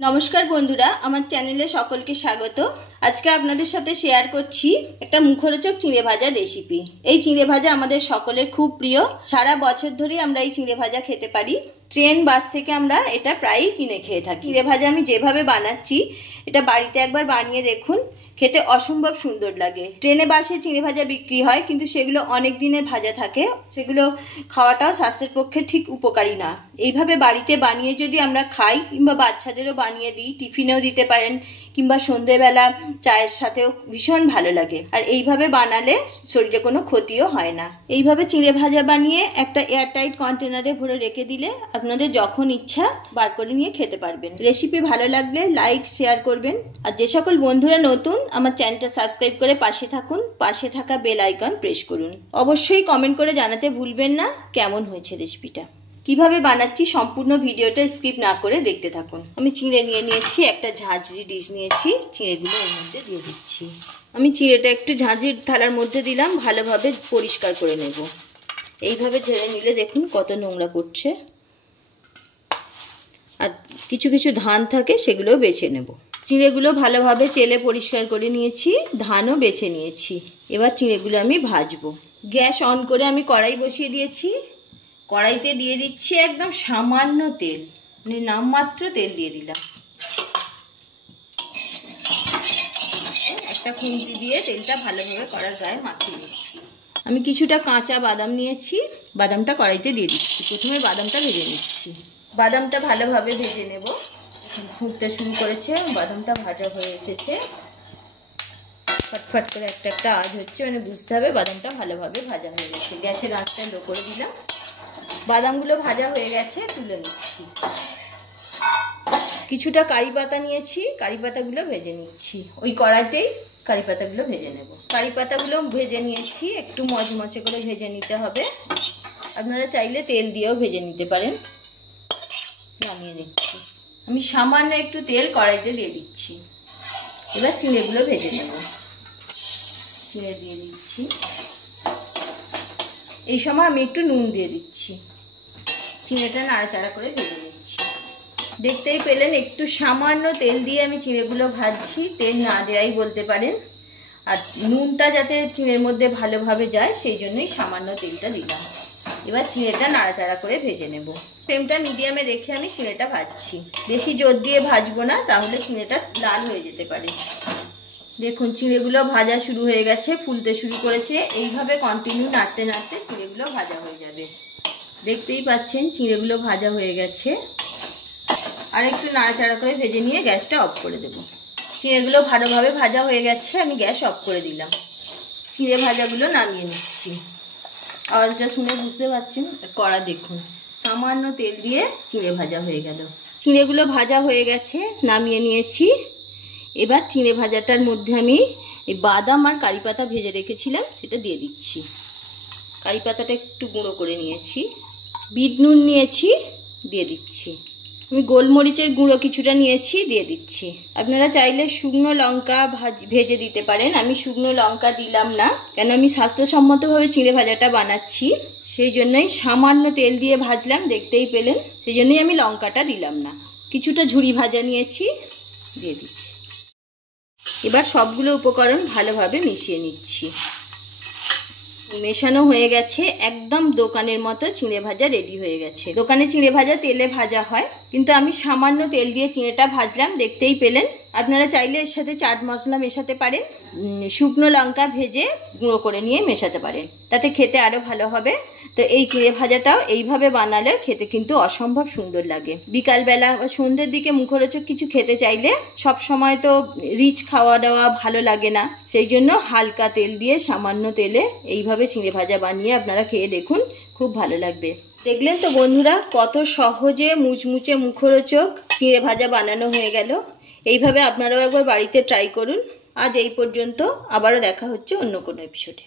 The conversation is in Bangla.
নমস্কার বন্ধুরা, আমার চ্যানেলে সকলকে স্বাগত। আজকে আপনাদের সাথে শেয়ার করছি একটা মুখরোচক চিঁড়ে ভাজা রেসিপি। এই চিঁড়ে ভাজা আমাদের সকলের খুব প্রিয়। সারা বছর ধরেই আমরা এই চিঁড়ে ভাজা খেতে পারি। ট্রেন বাস থেকে আমরা এটা প্রায়ই কিনে খেয়ে থাকি। চিঁড়ে ভাজা আমি যেভাবে বানাচ্ছি এটা বাড়িতে একবার বানিয়ে দেখুন, খেতে অসম্ভব সুন্দর লাগে। ট্রেনে বাসে চিঁড়ে ভাজা বিক্রি হয়, কিন্তু সেগুলো অনেক দিনের ভাজা থাকে, সেগুলো খাওয়াটাও স্বাস্থ্যের পক্ষে ঠিক উপকারী না। এইভাবে বাড়িতে বানিয়ে যদি আমরা খাই, কিংবা বাচ্চাদেরও বানিয়ে দিই, টিফিনেও দিতে পারেন, কিংবা সন্ধ্যেবেলা চায়ের সাথেও ভীষণ ভালো লাগে। আর এইভাবে বানালে শরীরে কোনো ক্ষতিও হয় না। এইভাবে চিঁড়ে ভাজা বানিয়ে একটা এয়ারটাইট কন্টেনারে ভরে রেখে দিলে আপনাদের যখন ইচ্ছা বার করে নিয়ে খেতে পারবেন। রেসিপি ভালো লাগলে লাইক শেয়ার করবেন। আর যে সকল বন্ধুরা নতুন, আমার চ্যানেলটা সাবস্ক্রাইব করে পাশে থাকুন। পাশে থাকা বেল আইকন প্রেস করুন। অবশ্যই কমেন্ট করে জানাতে ভুলবেন না কেমন হয়েছে রেসিপিটা। কিভাবে বানাচ্ছি সম্পূর্ণ ভিডিওটা স্কিপ না করে দেখতে থাকুন। আমি চিঁড়ে নিয়ে নিয়েছি, একটা ঝাঁঝরি ডিশ নিয়েছি, চিঁড়েগুলো এর মধ্যে দিয়ে দিচ্ছি। আমি চিঁড়েটা একটু ঝাঁঝরির থালার মধ্যে দিলাম, ভালোভাবে পরিষ্কার করে নেব। এইভাবে ঝেড়ে নিলে দেখুন কত নোংরা পড়ছে, আর কিছু কিছু ধান থাকে সেগুলোও বেছে নেব। চিঁড়েগুলো ভালোভাবে চেলে পরিষ্কার করে নিয়েছি, ধানও বেছে নিয়েছি। এবার চিঁড়েগুলো আমি ভাজবো। গ্যাস অন করে আমি কড়াই বসিয়ে দিয়েছি। কড়াইতে দিয়ে দিচ্ছি একদম সামান্য তেল, মানে নামমাত্র তেল দিয়ে দিলাম। একটা খুন্তি দিয়ে তেলটা ভালোভাবে কড়ার গায়ে মাখিয়ে দিচ্ছি। আমি কিছুটা কাঁচা বাদাম নিয়েছি, বাদামটা কড়াইতে দিয়ে দিচ্ছি। প্রথমে বাদামটা ভেজে নিচ্ছি। বাদামটা ভালোভাবে ভেজে নেব। ফুটতে শুরু করেছে, বাদামটা ভাজা হয়ে এসেছে। ফটফট করে একটা একটা আওয়াজ হচ্ছে, মানে বুঝতে হবে বাদামটা ভালোভাবে ভাজা হয়ে গেছে। গ্যাসের আঁচটা লো করে দিলাম। বাদামগুলো ভাজা হয়ে গেছে, তুলে নিচ্ছি। কিছুটা কারি পাতা নিয়েছি, কারি পাতাগুলো ভেজে নিচ্ছি। ওই কড়াইতেই কারি পাতাগুলো ভেজে নেব। কারি পাতাগুলো ভেজে নিয়েছি, একটু মচমচে করে ভেজে নিতে হবে। আপনারা চাইলে তেল দিয়েও ভেজে নিতে পারেন। নামিয়ে নিচ্ছি। আমি সামান্য একটু তেল কড়াইতে দিয়ে দিচ্ছি। এবার চিঁড়েগুলো ভেজে নেব। চিঁড়ে দিয়ে দিচ্ছি। এই সময় আমি একটু নুন দিয়ে দিচ্ছি। চিঁড়েটা নাড়াচাড়া করে ভেজে নিচ্ছি। দেখতেই পেলেন একটু সামান্য তেল দিয়ে আমি চিঁড়েগুলো ভাজছি। তেল না দেওয়াই বলতে পারেন। আর নুনটা যাতে চিঁড়ের মধ্যে ভালোভাবে যায় সেই জন্যই সামান্য তেলটা দিলাম। এবার চিঁড়েটা নাড়াচাড়া করে ভেজে নেব। ফ্লেমটা মিডিয়ামে রেখে আমি চিঁড়েটা ভাজছি। বেশি জোর দিয়ে ভাজবো না, তাহলে চিঁড়েটা লাল হয়ে যেতে পারে। দেখুন চিঁড়েগুলো ভাজা শুরু হয়ে গেছে, ফুলতে শুরু করেছে। এইভাবে কন্টিনিউ নাড়তে নাড়তে চিঁড়েগুলো ভাজা হয়ে যাবে। দেখতেই পাচ্ছেন চিঁড়েগুলো ভাজা হয়ে গেছে। আর একটু নাড়াচাড়া করে ভেজে নিয়ে গ্যাসটা অফ করে দেব। চিঁড়েগুলো ভালোভাবে ভাজা হয়ে গেছে, আমি গ্যাস অফ করে দিলাম। চিঁড়ে ভাজাগুলো নামিয়ে নিচ্ছি। আওয়াজটা শুনে বুঝতে পারছেন, কড়া দেখুন সামান্য তেল দিয়ে চিঁড়ে ভাজা হয়ে গেল। চিঁড়েগুলো ভাজা হয়ে গেছে, নামিয়ে নিয়েছি। এবার চিঁড়ে ভাজাটার মধ্যে আমি এই বাদাম আর কারি পাতা ভেজে রেখেছিলাম সেটা দিয়ে দিচ্ছি। কারি পাতাটা একটু গুঁড়ো করে নিয়েছি। বিট নুন নিয়েছি, দিয়ে দিচ্ছি। আমি গোলমরিচের গুঁড়ো কিছুটা নিয়েছি, দিয়ে দিচ্ছি। আপনারা চাইলে শুকনো লঙ্কা ভেজে দিতে পারেন। আমি শুকনো লঙ্কা দিলাম না, কেন আমি স্বাস্থ্যসম্মতভাবে চিঁড়ে ভাজাটা বানাচ্ছি। সেই জন্যই সামান্য তেল দিয়ে ভাজলাম, দেখতেই পেলেন। সেই জন্যই আমি লঙ্কাটা দিলাম না। কিছুটা ঝুরি ভাজা নিয়েছি, দিয়ে দিচ্ছি। এবার সবগুলো উপকরণ ভালোভাবে মিশিয়ে নিচ্ছি। মেশানো হয়ে গেছে, একদম দোকানের মতো চিঁড়ে ভাজা রেডি হয়ে গেছে। দোকানে চিঁড়ে ভাজা তেলে ভাজা হয়, কিন্তু আমি সামান্য তেল দিয়ে চিঁড়েটা ভাজলাম, দেখতেই পেলেন। আপনারা চাইলে এর সাথে চাট মশলা মেশাতে পারেন, শুকনো লঙ্কা ভেজে গুঁড়ো করে নিয়ে মেশাতে পারেন, তাতে খেতে আরো ভালো হবে। তো এই চিঁড়ে ভাজাটাও এইভাবে বানালে খেতে কিন্তু অসম্ভব সুন্দর লাগে। বিকালবেলা বা সন্ধ্যের দিকে মুখরোচক কিছু খেতে চাইলে সব সময় তো রিচ খাওয়া দাওয়া ভালো লাগে না, সেই জন্য হালকা তেল দিয়ে সামান্য তেলে এইভাবে চিঁড়ে ভাজা বানিয়ে আপনারা খেয়ে দেখুন, খুব ভালো লাগবে। দেখলেন তো বন্ধুরা, কত সহজে মুচমুচে মুখরোচক চিঁড়ে ভাজা বানানো হয়ে গেল। এইভাবে আপনারাও একবার বাড়িতে ট্রাই করুন। আজ এই পর্যন্ত, আবারও দেখা হচ্ছে অন্য কোনো এপিসোডে।